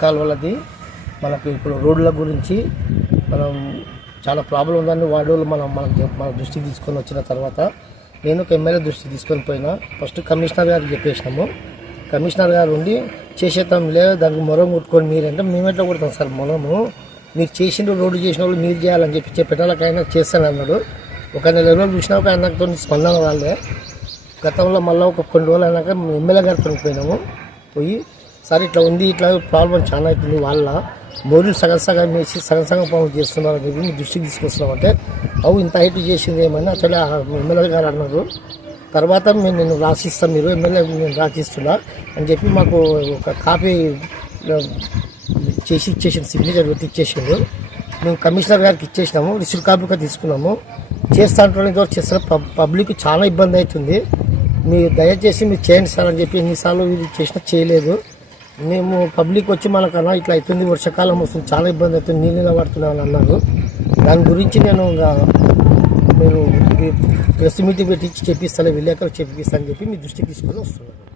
కాలువలది మనకు ఇప్పుడు రోడ్ల గురించి మనం చాలా ప్రాబ్లం ఉందని వార్డులు మన దృష్టికి తీసుకొని వచ్చిన తర్వాత నేను ఒక ఎమ్మెల్యే దృష్టికి తీసుకొని పోయినా. ఫస్ట్ కమిషనర్ గారికి చెప్పేసినాము. కమిషనర్ గారు ఉండి చేసేద్దాం లేదు దానికి మొరం కొట్టుకొని మీరంటే మేమెట్లా కొడతాం సార్, మనము మీరు చేసిన రోడ్డు చేసిన వాళ్ళు మీరు చేయాలని చెప్పేటాలకు ఆయన చేస్తానన్నాడు. ఒక నెల రోజులు చూసినా ఒక ఆయనతో స్పందన వాళ్ళే. గతంలో మళ్ళీ ఒక కొన్ని రోజులు అయినాక ఎమ్మెల్యే గారితో పోయినాము. పోయి సార్ ఇట్లా ఉంది, ఇట్లా ప్రాబ్లం చాలా అవుతుంది, వాళ్ళ మోరీలు సగం వేసి సగం పనులు చేస్తున్నారని చెప్పి మీ దృష్టికి తీసుకొస్తున్నామంటే అవు ఇంత హైట్ చేసింది ఏమన్నా అసలు ఎమ్మెల్యే గారు అన్నారు. తర్వాత నేను రాసిస్తాను, మీరు ఎమ్మెల్యే నేను రాసిస్తున్నా అని చెప్పి మాకు ఒక కాపీ చేసి ఇచ్చేసింది, సిగ్నేచర్ పెట్టి ఇచ్చేసిండు. మేము కమిషనర్ గారికి ఇచ్చేసినాము, రిసిప్ట్ కాపీగా తీసుకున్నాము. చేస్తా అంటున్న చేస్తారు. పబ్లిక్ చాలా ఇబ్బంది అవుతుంది, మీరు దయచేసి మీరు చేయండి సార్ అని చెప్పి ఎన్నిసార్లు ఇది చేసినా చేయలేదు. మేము పబ్లిక్ వచ్చి మనకన్నా ఇట్లా అవుతుంది, వర్షాకాలం వస్తుంది, చాలా ఇబ్బంది అవుతుంది, నీళ్ళు పడుతున్నామని అన్నారు. దాని గురించి నేను ప్రెస్ మీటింగ్ పెట్టి చెప్పిస్తాను, విలేకరు చెప్పిస్తాను అని చెప్పి మీ దృష్టికి తీసుకొని వస్తున్నాను.